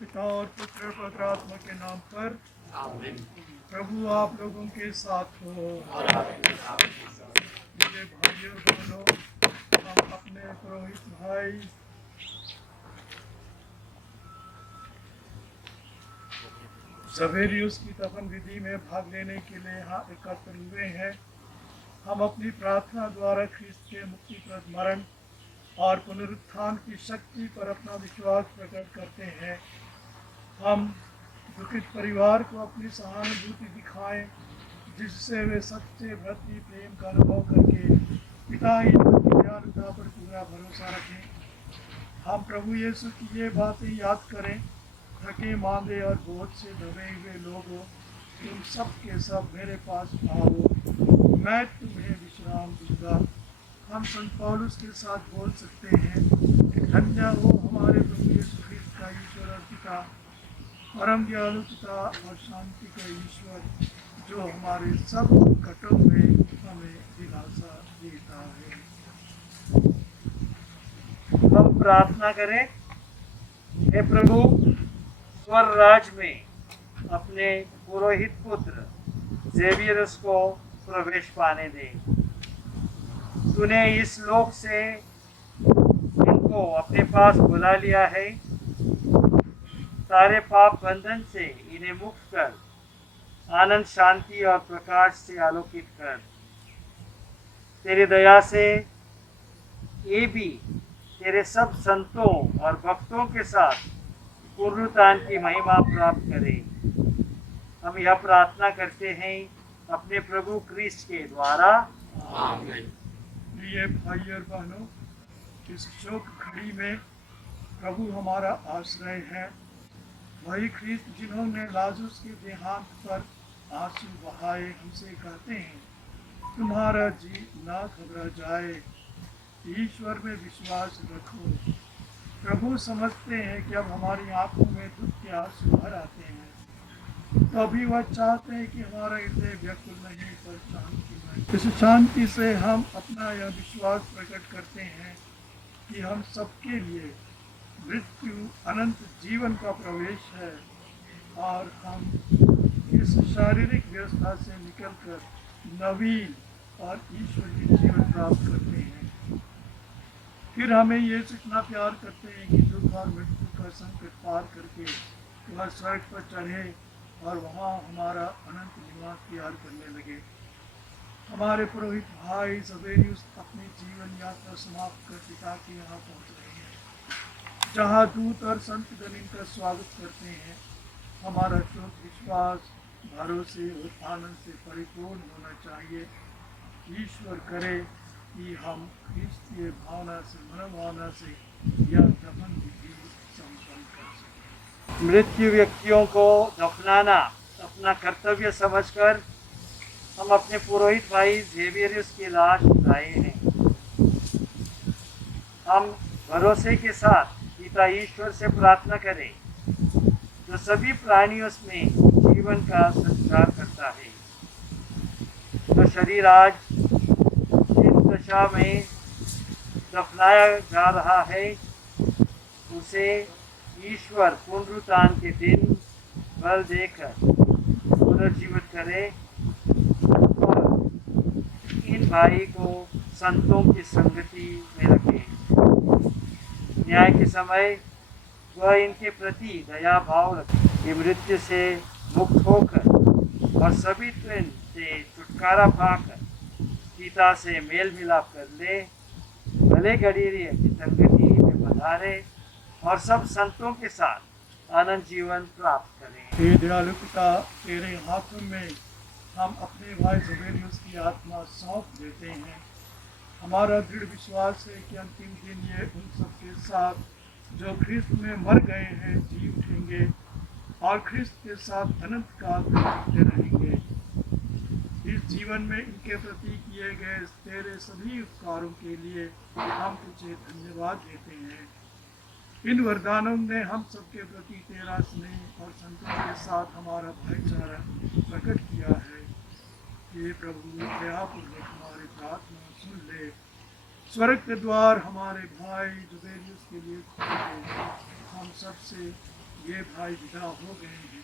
पिता और पुत्र और पवित्र आत्मा के नाम पर आमीन। प्रभु आप लोगों के साथ हो। और आपके साथ भी साथ। मेरे भाइयों और बहनों, हम अपने पुरोहित भाई ज़वेरियुस की दफन विधि में भाग लेने के लिए यहाँ एकत्र हुए हैं। हम अपनी प्रार्थना द्वारा ख्रिस्त के मुक्तिप्रद मरण और पुनरुत्थान की शक्ति पर अपना विश्वास प्रकट करते हैं। हम दुखित परिवार को अपनी सहानुभूति दिखाएं, जिससे वे सच्चे भक्ति प्रेम का अनुभव करके पिता ईश्वर की दयालुता पर पूरा भरोसा रखें। हम प्रभु यीशु की ये बातें याद करें, थके मांदे और बोझ से दबे हुए लोगों, तुम सब के सब मेरे पास आओ, मैं तुम्हें विश्राम दूंगा। हम संत पौलुस के साथ बोल सकते हैं, धन्य हो हमारे प्रभु यीशु ख्रिस्त का ईश्वर और पिता, परम दयालु पिता और शांति का ईश्वर, जो हमारे सब संकटों में हमें दिलासा देता है। हम प्रार्थना करें। हे प्रभु, स्वर्ग राज में अपने पुरोहित पुत्र ज़ेवियरुस को प्रवेश पाने दे। तूने इस लोक से इनको अपने पास बुला लिया है। सारे पाप बंधन से इन्हें मुक्त कर, आनंद शांति और प्रकाश से आलोकित कर। तेरी दया से ये भी तेरे सब संतों और भक्तों के साथ पुनरुत्थान की महिमा प्राप्त करें। हम यह प्रार्थना करते हैं अपने प्रभु क्रिस्ट के द्वारा। आमीन। प्रिय भाई और बहनों, इस शोक घड़ी में प्रभु हमारा आश्रय है। वही ख्रिस्त जिन्होंने लाजरुस के देहांत पर आंसू बहाए हमसे कहते हैं, तुम्हारा जी ना घबरा जाए, ईश्वर में विश्वास रखो। प्रभु समझते हैं कि अब हमारी आंखों में दुख के आंसू भर आते हैं, तो अभी वह चाहते हैं कि हमारा हृदय व्याकुल नहीं पर शांति। इस शांति से हम अपना यह विश्वास प्रकट करते हैं कि हम सबके लिए मृत्यु अनंत जीवन का प्रवेश है, और हम इस शारीरिक व्यवस्था से निकलकर नवीन और ईश्वरीय जीवन प्राप्त करते हैं। फिर हमें ये इतना प्यार करते हैं कि दुख और मृत्यु का संकट पार करके वह स्वर्ग पर चढ़े और वहाँ हमारा अनंत निवास तैयार करने लगे। हमारे पुरोहित भाई ज़वेरियुस अपनी जीवन यात्रा समाप्त कर पिता के यहाँ पहुँच रहे हैं, जहाँ दूत और संत गण इनका स्वागत करते हैं। हमारा शोक विश्वास, भरोसे और आनंद से परिपूर्ण होना चाहिए। ईश्वर करे कि हम ख्रिस्तीय भावना से, मनोभावना से यह दफन विधि संपन्न कर सकें। मृत्यु व्यक्तियों को दफनाना अपना कर्तव्य समझकर हम अपने पुरोहित भाई ज़ेवियरुस की लाश लाए हैं। हम भरोसे के साथ पिता ईश्वर से प्रार्थना करें, जो सभी प्राणियों में जीवन का संचार करता है। जो शरीर आज जिस दशा में दफनाया जा रहा है, उसे ईश्वर पुनरुत्थान के दिन बल देकर पुनर्जीवित करे और इन भाई को संतों की संगति में रखे। न्याय के समय वह इनके प्रति दया भाव रखे। ये मृत्यु से मुक्त होकर और सभी से छुटकारा पाकर पिता से मेल मिलाप कर ले, भले घड़ीरिए की संगति में पधारे और सब संतों के साथ आनंद जीवन प्राप्त करें। हे दयालु पिता, तेरे हाथों में हम अपने भाई ज़वेरियुस की आत्मा सौंप देते हैं। हमारा दृढ़ विश्वास है कि अंतिम दिन ये उन सबके साथ जो ख्रिस्त में मर गए हैं जी उठेंगे और ख्रिस्त के साथ अनंत काल तक जीते रहेंगे। इस जीवन में इनके प्रति किए गए तेरे सभी उपकारों के लिए हम तुझे धन्यवाद देते हैं। इन वरदानों ने हम सबके प्रति तेरा स्नेह और संतों के साथ हमारा भाईचारा प्रकट किया है। हे प्रभु, दयापूर्वक हमारी प्रार्थना सुन ले। स्वर्ग के द्वार हमारे भाई ज़वेरियुस के लिए खोल दे। हम सबसे ये भाई विदा हो गए हैं।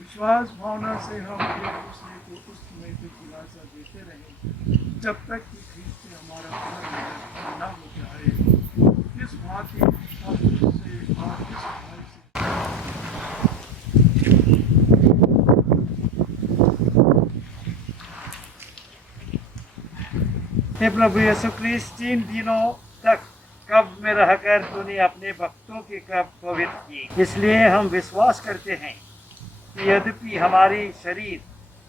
विश्वास भावना से हम एक दूसरे को उस समय तक दिलासा देते रहे जब तक कि ख्रीस्त से हमारा पुनर्मिलन न हो जाए। इस भांति हम उससे और इस भाई से हे प्रभु यीशु क्रिस्ट, 3 दिनों तक कब्र में रहकर तूने अपने भक्तों के कब्र पवित्र की। इसलिए हम विश्वास करते हैं कि यद्यपि हमारी शरीर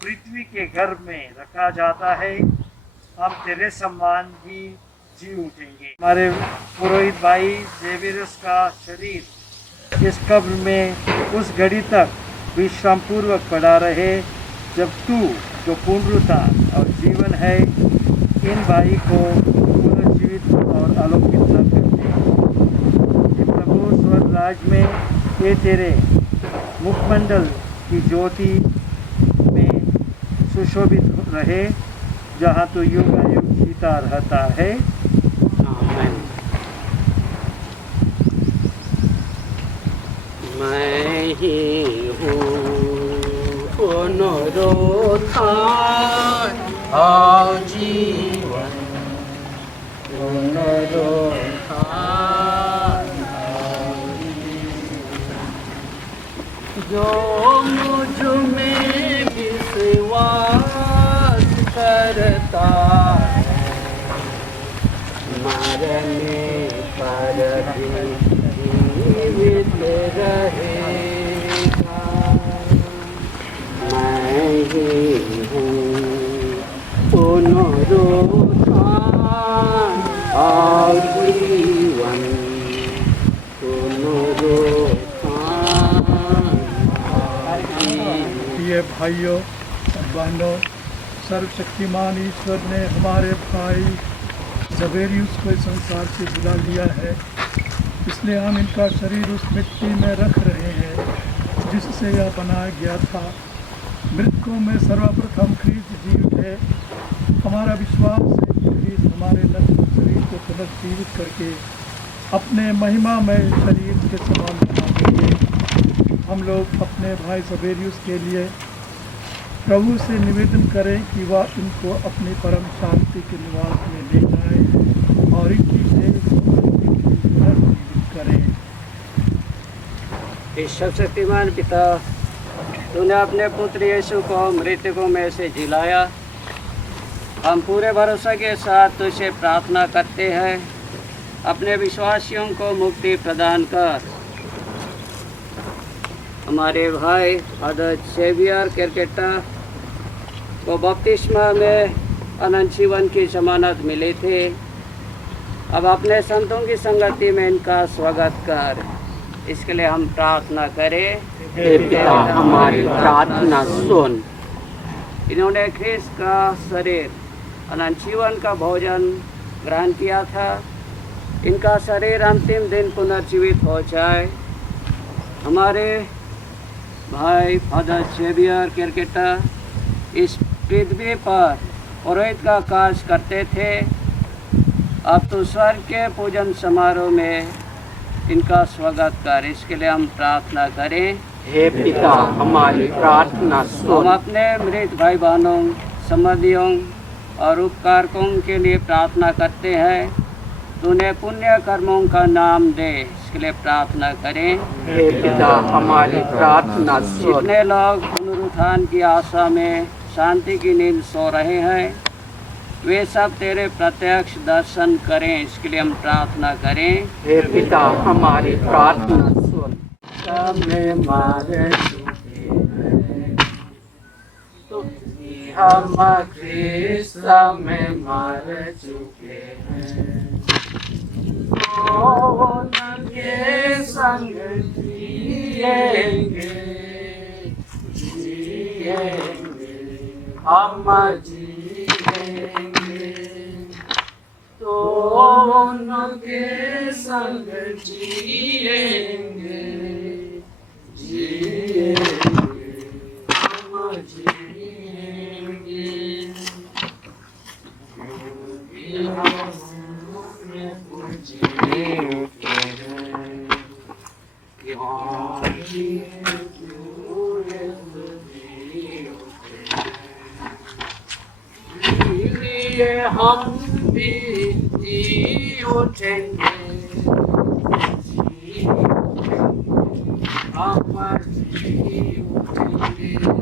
पृथ्वी के गर्भ में रखा जाता है, हम तेरे सम्मान ही जी उठेंगे। हमारे पुरोहित भाई जेवियरस का शरीर इस कब्र में उस घड़ी तक विश्राम पूर्वक पड़ा रहे जब तू जो पुनरुत्थान और जीवन है इन भाई को पुनर्जीवित और आलोकित न करते। ये प्रभु स्वर्ग राज में ये तेरे मुखमंडल की ज्योति में सुशोभित रहे जहाँ तो युगायुग जीता रहता है। आमीन। मैं ही हूँ पुनरुत्थान और जीवन, पुनरुत्थान और जीवन। जो मुझ में विश्वास करता है, मरने पर भी जीवित रहेगा। मैं ही हूँ पुनरुत्थान और जीवन, पुनरुत्थान और जीवन। प्रिय भाइयों और बहनों, सर्वशक्तिमान ईश्वर ने हमारे भाई जबेरियुस को इस संसार से बुला लिया है, इसलिए हम इनका शरीर उस मिट्टी में रख रहे हैं जिससे यह बनाया गया था। मृतकों में सर्वप्रथम ख्रीस्त जी उठे। हमारा विश्वास है कि ख्रीस्त हमारे नश्वर शरीर को पुनर्जीवित करके अपने महिमामय शरीर के समान बना देंगे। हम लोग अपने भाई जबेरियुस के लिए प्रभु से निवेदन करें कि वह इनको अपनी परम शांति के निवास में ले जाए और इनकी देह को पुनर्जीवित करें। ईश्वर शक्तिमान पिता, तूने अपने पुत्र यीशु को मृतकों में से जिलाया। हम पूरे भरोसे के साथ तुझसे प्रार्थना करते हैं, अपने विश्वासियों को मुक्ति प्रदान कर। हमारे भाई फादर जेवियर केरकेटा को बपतिस्मा में अनंत जीवन की जमानत मिली थी। अब अपने संतों की संगति में इनका स्वागत कर। इसके लिए हम प्रार्थना करें। हे पिता, हमारी प्रार्थना सुन। इन्होंने ख्रीस्त का शरीर अनंत जीवन का भोजन ग्रहण किया था। इनका शरीर अंतिम दिन पुनर्जीवित हो जाए। हमारे भाई फादर जेवियर केरकेटा इस पृथ्वी पर पुरोहित का कार्य करते थे। अब तो स्वर्ग के पूजन समारोह में इनका स्वागत कर। इसके लिए हम प्रार्थना करें। हे पिता, हमारी प्रार्थना हम सुन। अपने मृत भाई बहनों, संबंधियों और उपकारकों के लिए प्रार्थना करते हैं। तूने पुण्य कर्मों का नाम दे। इसके लिए प्रार्थना करें। हे पिता, हमारी प्रार्थना सुन। जितने लोग पुनरुत्थान की आशा में शांति की नींद सो रहे हैं, वे सब तेरे प्रत्यक्ष दर्शन करें। इसके लिए हम प्रार्थना करें। हे पिता, हमारी प्रार्थना सुन। समय मारे हम ख्रीस्त में मार चुके हैं, उनके संग जिएंगे, हम जिएंगे, तो उनके संग जिएंगे, हम जिएंगे, क्योंकि हम जी उठे हैं, लिए हम भी जी उठेंगे हम जी उठेंगे